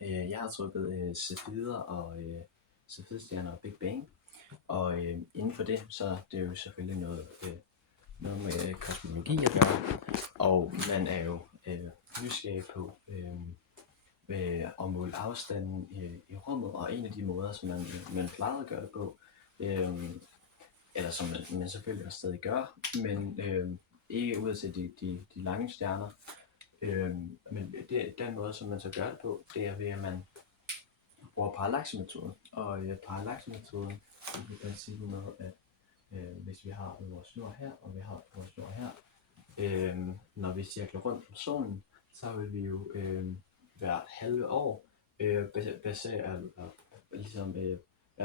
Jeg har trykket Cepheider og Cepheids-stjerner og Big Bang, og inden for det, så er det jo selvfølgelig noget med kosmologi at gøre, og man er jo nysgerrig på at måle afstanden i rummet, og en af de måder, som man plejede at gøre det på, eller som man selvfølgelig også stadig gør, men ikke ud til de lange stjerner. Men den måde, som man så gør det på, det er ved, at man bruger parallaxemetoden. Og parallaxemetoden er i princippet med, at hvis vi har vores jord her, og vi har vores jord her, når vi cirkler rundt om solen, så vil vi jo hvert halve år være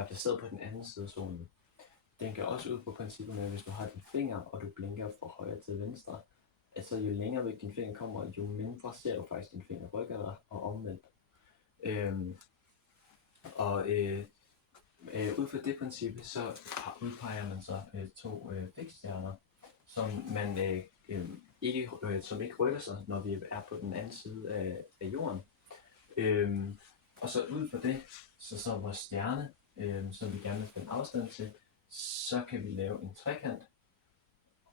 placeret på den anden side af solen. Den kan også ud på princippet med, at hvis du har din finger, og du blinker fra højre til venstre, altså jo længere væk din finger kommer, jo mindre ser du faktisk din finger rykker dig, og omvendt. Ud fra det princip, så udpeger man så to fiksstjerner, som man som ikke rykker sig, når vi er på den anden side af jorden. Og så ud fra det, så vores stjerne, som vi gerne vil finde afstand til, så kan vi lave en trekant,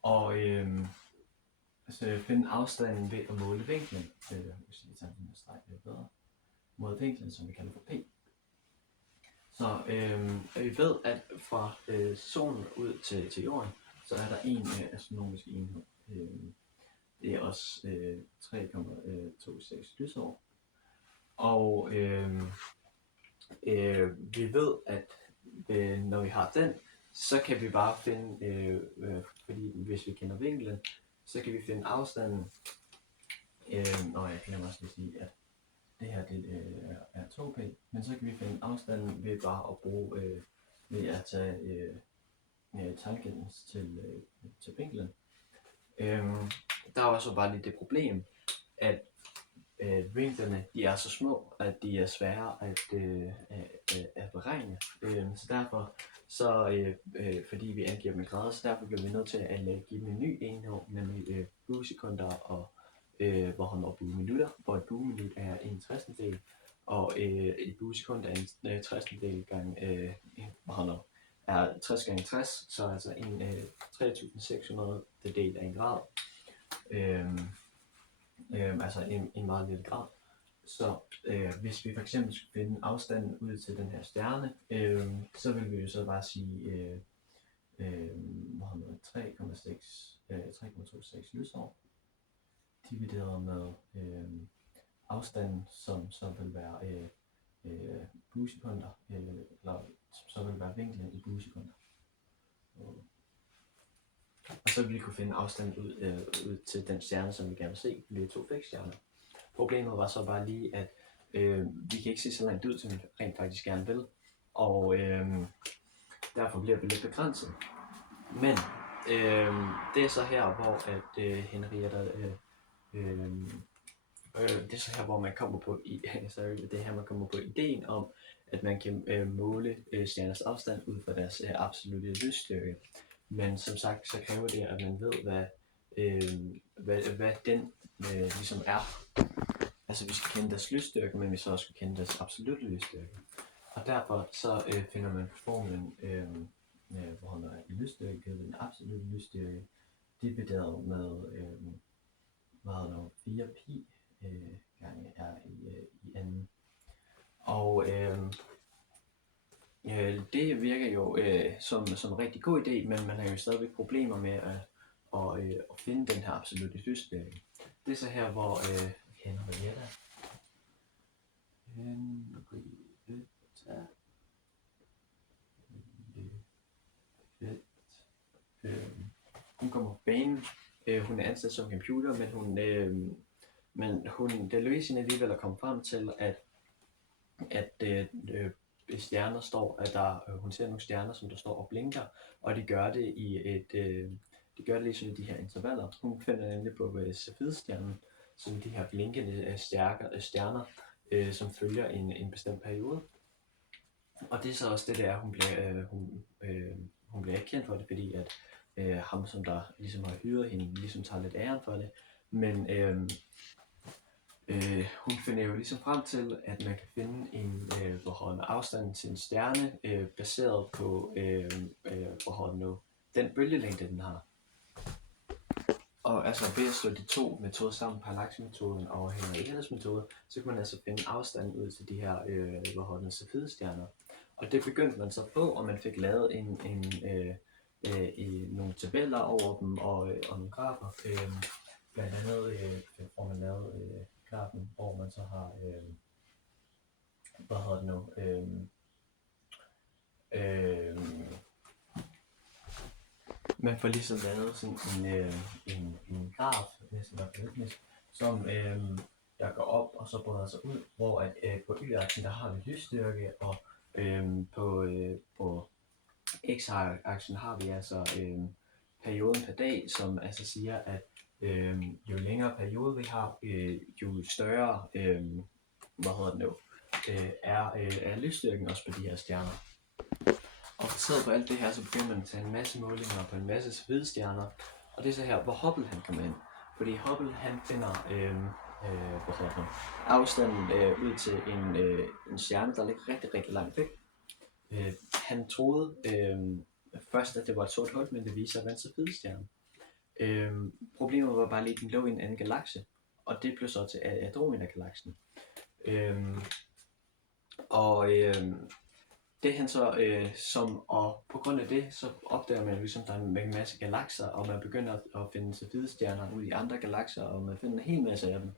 og så finde afstanden ved at måle vinklen, hvis vi tager den her streg lidt bedre, mod vinklen, som vi kalder for P. Så vi ved, at fra solen ud til jorden, så er der en astronomisk enhed. Det er også 3,26 lysår. Og vi ved, at når vi har den, så kan vi bare finde, fordi hvis vi kender vinklen, så kan vi finde afstanden. Jeg kan også lige sige, at det her det er 2p, men så kan vi finde afstanden ved bare at bruge, ved at tage tangens til vinklen. Der er også bare lige det problem, at vinklerne de er så små, at de er svære at beregne. Så derfor, fordi vi angiver dem i grader, så derfor bliver vi nødt til at give dem en ny enhed, nemlig buesekunder og bueminutter, hvor et bueminut er en 60. og et buesekund er en 60. gang er 60 gange 60, så altså en 3600 del af en grad. Altså en meget lille grad. Så hvis vi for eksempel skulle finde afstanden ud til den her stjerne, så vil vi jo så bare sige 3,26 lysår divideret med afstanden, som så vil være buesekunder, eller så vil være vinklen i buesekunder. Og så vil vi kunne finde afstanden ud til den stjerne, som vi gerne vil se, det er to fiksstjerner. Problemet var så bare lige, at vi kan ikke se så langt ud, som vi rent faktisk gerne vil, og derfor bliver vi lidt begrænset. Men det er så her, hvor at Henrietta, det er så her, hvor man kommer på man kommer på ideen om, at man kan måle stjerners afstand ud fra deres absolutte lysstyrke. Men som sagt, så kræver det, at man ved, hvad den ligesom er. Altså vi skal kende deres lysstyrke, men vi så også skal kende deres absolutte lysstyrke. Og derfor så finder man formlen, hvor han er i lysstyrke, givet den absolutte lysstyrke, divideret med 4 pi gange r i anden. Og det virker jo som en rigtig god idé, men man har jo stadigvæk problemer med at finde den her absolutte lysstyrke. Det er så her, hvor Henrietta hun kommer på banen. Hun er ansat som computer, men det lykkes hende alligevel at komme frem til, at stjerner står, hun ser nogle stjerner, som der står og blinker, og de gør det i sådan de her intervaller. Hun finder nemlig på Cepheids-stjernen, som de her blinkende stjerner, som følger en bestemt periode. Og det er så også det der, hun bliver ikke kendt for det, fordi at ham, som der ligesom har hyret hende, ligesom tager lidt æren for det. Men hun finder jo ligesom frem til, at man kan finde en afstand til en stjerne, baseret på den bølgelængde, den har. Og altså ved at slå de to metoder sammen, parallaksmetoden og Henriettes metode, så kan man altså finde afstanden ud til de her Cepheidstjerner. Og det begyndte man så på, og man fik lavet nogle tabeller over dem og nogle grafer. Blandt andet får man lavet grafen, hvor man så har man får lige så lavet sådan en graf, næsten rytmisk, som der går op og så breder sig ud, hvor at på y-aksen der har vi lysstyrke, og på x-aksen har vi altså perioden per dag, som altså siger, at jo længere periode vi har, jo større er lysstyrken også på de her stjerner. Og baseret på alt det her, så begynder man at tage en masse målinger på en masse Cepheidstjerner. Og det er så her, hvor Hubble han kommer ind. Fordi Hubble han finder afstanden ud til en stjerne, der ligger rigtig, rigtig langt væk. Han troede først, at det var et sort hul, men det viser sig at være en Cepheidstjerne. Problemet var bare lige, at den lå i en anden galakse. Og det blev så til Andromeda-galaksen. Det han så, og på grund af det, så opdager man ligesom, at der er en masse galakser, og man begynder at finde Cepheidstjerner ud i andre galakser, og man finder en hel masse af dem.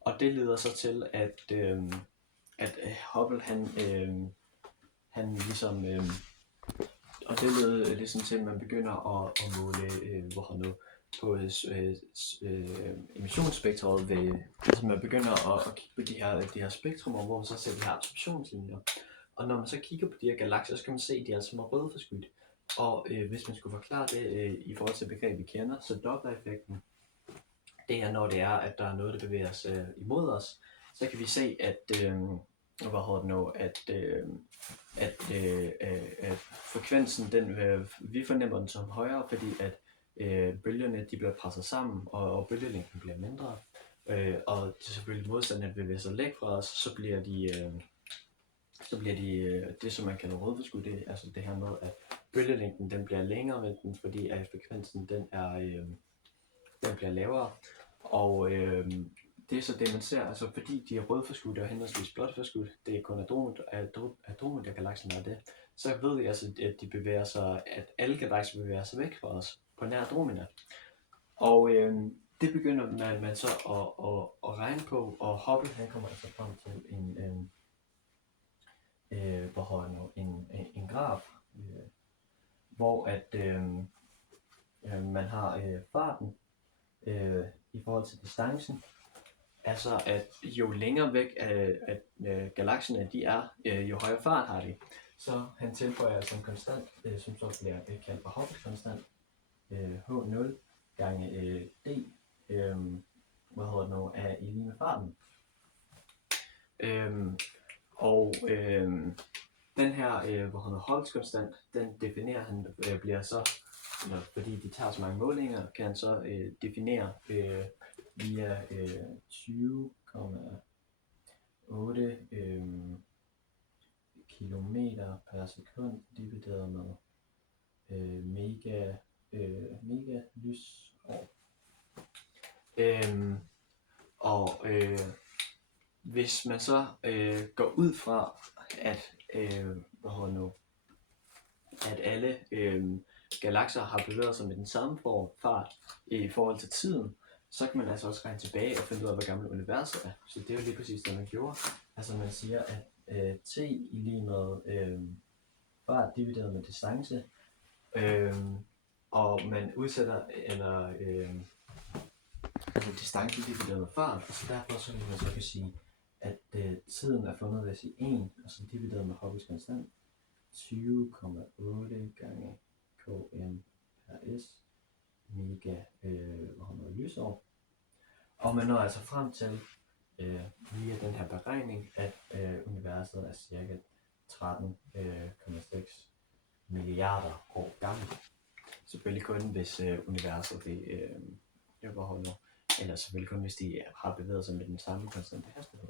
Og det leder så til, at Hubble, han ligesom, og det leder ligesom til, at man begynder at måle, på emissionsspektret ved, altså man begynder at kigge på de her spektrummer, hvor man så ser de her absorptionslinjer. Og når man så kigger på de her galakser, så kan man se, at de er altså meget rødforskudt. Og hvis man skulle forklare det i forhold til begrebet vi kender, så Doppler-effekten, det er når det er, at der er noget, der bevæger sig imod os, så kan vi se, at frekvensen, vi fornemmer den som højere, fordi at bølgerne de bliver presset sammen, og bølgelængden bliver mindre. Og det er selvfølgelig modstanden at bevæge sig væk fra os, så bliver de det, som man kalder rødforskudt, det altså det her med, at bølgelængden den bliver længere med den, fordi at frekvensen den bliver lavere. Og det er så det man ser, altså fordi de er rødforskudte og henholdsvis blåtforskudt, det er kun Andromeda-galaksen der er det, så ved vi altså, at de bevæger sig, at alle galakser bevæger sig væk fra os på nær Andromeda. Og det begynder man så at regne på, og Hubble han kommer altså frem til en graf, hvor at man har farten i forhold til distancen. Altså at jo længere væk at galakserne de er, jo højere fart har de. Så han tilføjer altså en konstant, som så bliver kaldt for Hubble-konstant, H0 gange D, er i lige med farten. Den her Hubble-konstant, den definerer han, bliver så, fordi de tager så mange målinger, kan han så definere via 20,8 kilometer per sekund divideret med mega lysår. Hvis man så går ud fra, at alle galakser har bevæget sig med den samme fart i forhold til tiden, så kan man altså også regne tilbage og finde ud af, hvor gammelt universet er. Så det er jo lige præcis det, man gjorde. Altså man siger, at t i lige med fart divideret med distance, og man udsætter, distance divideret med fart, og så derfor så kan man så sige, at tiden er fundet ved at sige 1, og så divideret med Hubbles konstant, 20,8 gange km per s mega lysår. Og man når altså frem til via den her beregning, at universet er cirka 13,6 milliarder år gammelt. Selvfølgelig kun hvis universet Eller selvfølgelig kun hvis de har bevæget sig med den samme konstante hastighed.